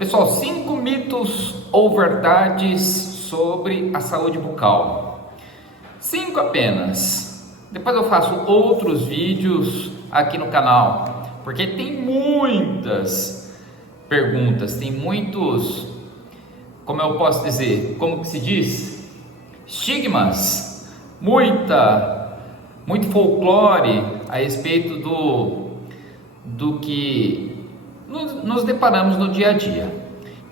Pessoal, 5 mitos ou verdades sobre a saúde bucal. 5 apenas. Depois eu faço outros vídeos aqui no canal, porque tem muitas perguntas, tem muitos, como eu posso dizer, como que se diz? Estigmas, muito folclore a respeito do que nos deparamos no dia a dia.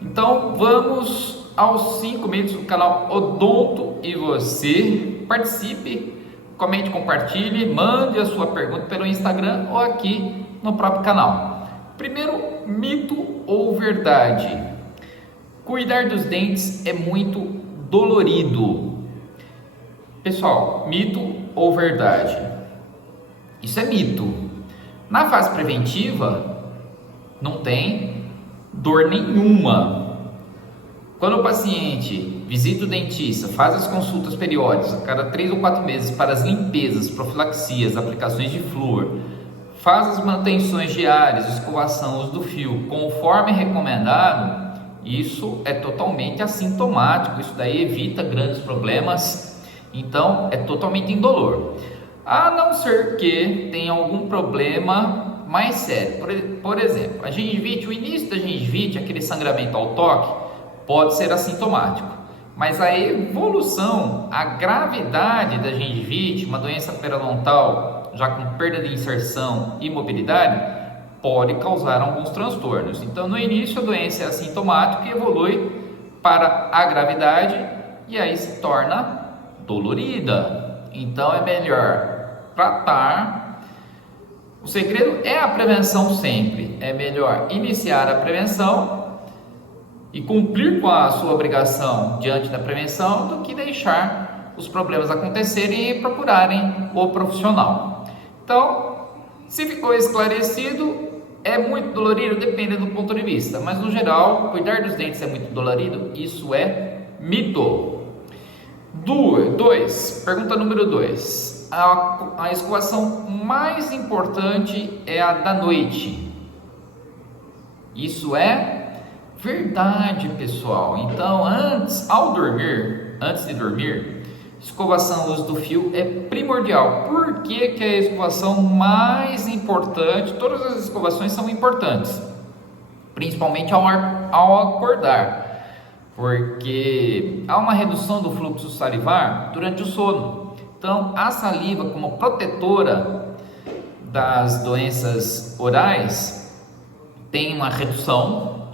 Então vamos aos 5 mitos do canal Odonto e Você. Participe, comente, compartilhe, mande a sua pergunta pelo Instagram ou aqui no próprio canal. Primeiro mito ou verdade: cuidar dos dentes é muito dolorido. Pessoal, mito ou verdade? Isso é mito. Na fase preventiva não tem dor nenhuma. Quando o paciente visita o dentista, faz as consultas periódicas a cada 3 ou 4 meses para as limpezas, profilaxias, aplicações de flúor, faz as manutenções diárias, escovação, uso do fio, conforme recomendado, isso é totalmente assintomático. Isso daí evita grandes problemas, então é totalmente indolor. A não ser que tenha algum problema mais sério. Por exemplo, a gengivite, o início da gengivite, aquele sangramento ao toque, pode ser assintomático, mas a evolução, a gravidade da gengivite, uma doença periodontal já com perda de inserção e mobilidade, pode causar alguns transtornos. Então, no início a doença é assintomática e evolui para a gravidade e aí se torna dolorida. Então é melhor tratar. O segredo é a prevenção sempre. É melhor iniciar a prevenção e cumprir com a sua obrigação diante da prevenção do que deixar os problemas acontecerem e procurarem o profissional. Então, se ficou esclarecido, é muito dolorido? Depende do ponto de vista, mas no geral, cuidar dos dentes é muito dolorido? Isso é mito. 2. Pergunta número 2. A escovação mais importante é a da noite. Isso é verdade, pessoal. Então, antes de dormir, escovação, uso do fio é primordial. Por que que é a escovação mais importante? Todas as escovações são importantes, principalmente ao acordar, porque há uma redução do fluxo salivar durante o sono. Então, a saliva, como protetora das doenças orais, tem uma redução.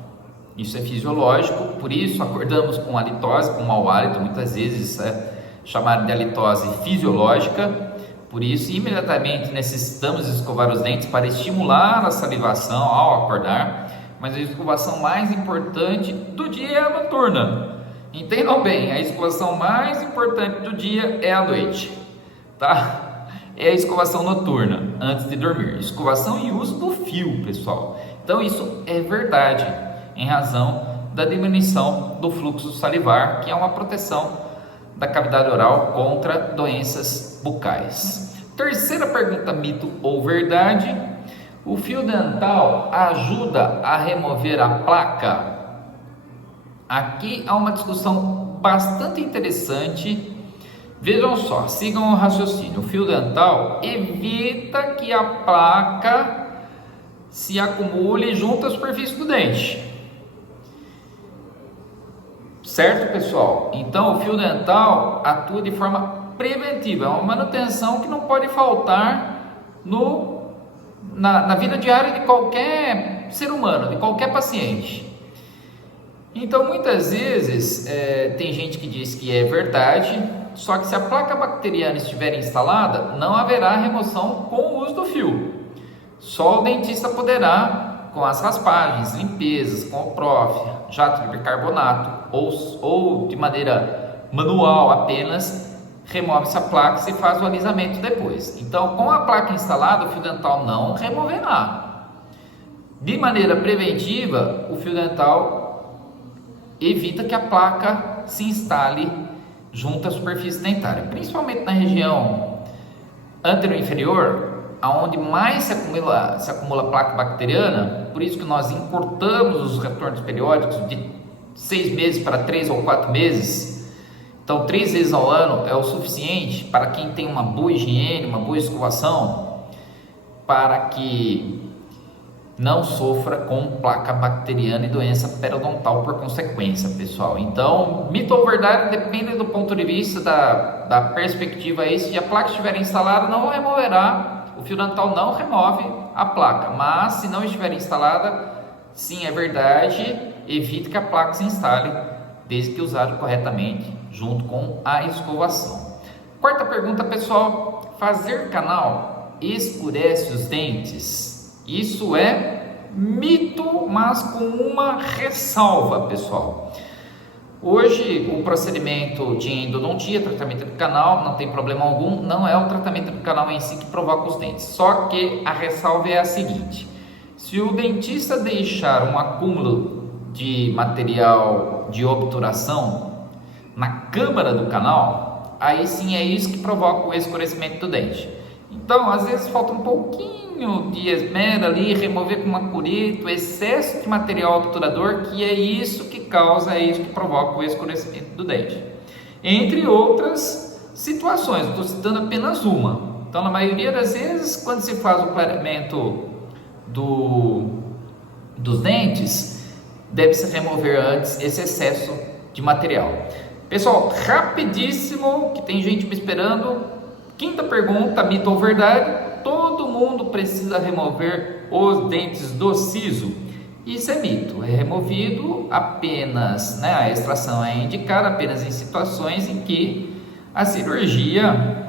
Isso é fisiológico, por isso acordamos com halitose, com mau hálito. Muitas vezes isso é chamado de halitose fisiológica. Por isso, imediatamente necessitamos escovar os dentes para estimular a salivação ao acordar. Mas a escovação mais importante do dia é a noturna. Entendam bem, a escovação mais importante do dia é à noite, tá? É a escovação noturna, antes de dormir. Escovação e uso do fio, pessoal. Então isso é verdade, em razão da diminuição do fluxo salivar, que é uma proteção da cavidade oral contra doenças bucais. Terceira pergunta, mito ou verdade: o fio dental ajuda a remover a placa? Aqui há uma discussão bastante interessante. Vejam só, sigam o raciocínio. O fio dental evita que a placa se acumule junto à superfície do dente. Certo, pessoal? Então, o fio dental atua de forma preventiva. É uma manutenção que não pode faltar na vida diária de qualquer ser humano, de qualquer paciente. Então, muitas vezes, tem gente que diz que é verdade, só que se a placa bacteriana estiver instalada, não haverá remoção com o uso do fio. Só o dentista poderá, com as raspagens, limpezas, com o prof, jato de bicarbonato ou de maneira manual apenas, remove essa placa e se faz o alisamento depois. Então, com a placa instalada, o fio dental não removerá. De maneira preventiva, o fio dental evita que a placa se instale junto à superfície dentária, principalmente na região anterior-inferior. aonde mais se acumula placa bacteriana, por isso que nós encurtamos os retornos periódicos de 6 meses para 3 ou 4 meses. Então 3 vezes ao ano é o suficiente para quem tem uma boa higiene, uma boa escovação, para que não sofra com placa bacteriana e doença periodontal por consequência, pessoal. Então, mito ou verdade, depende do ponto de vista da perspectiva aí. Se a placa estiver instalada, não removerá, o fio dental não remove a placa, mas se não estiver instalada, sim, é verdade, evite que a placa se instale, desde que usada corretamente, junto com a escovação. Quarta pergunta, pessoal: fazer canal escurece os dentes? Isso é mito, mas com uma ressalva, pessoal. Hoje, o procedimento de endodontia, tratamento do canal, não tem problema algum, não é o tratamento do canal em si que provoca os dentes. Só que a ressalva é a seguinte: se o dentista deixar um acúmulo de material de obturação na câmara do canal, aí sim é isso que provoca o escurecimento do dente. Então, às vezes falta um pouquinho de esmero ali, remover com uma curita, o excesso de material obturador, que é isso que causa, é isso que provoca o escurecimento do dente. Entre outras situações, estou citando apenas uma. Então, na maioria das vezes, quando se faz o clareamento dos dentes, deve-se remover antes esse excesso de material. Pessoal, rapidíssimo, que tem gente me esperando. Quinta pergunta, mito ou verdade? Todo mundo precisa remover os dentes do siso? Isso é mito, é removido apenas, a extração é indicada apenas em situações em que a cirurgia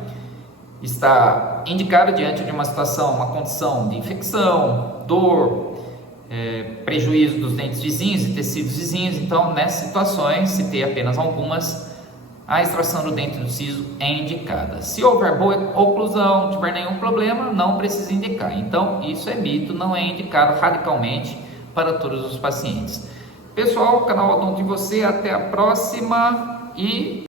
está indicada diante de uma situação, uma condição de infecção, dor, prejuízo dos dentes vizinhos e tecidos vizinhos. Então, nessas situações, se tem apenas algumas, a extração do dente do siso é indicada. Se houver boa oclusão, não tiver nenhum problema, não precisa indicar. Então, isso é mito, não é indicado radicalmente para todos os pacientes. Pessoal, o canal Odonto em Você, até a próxima e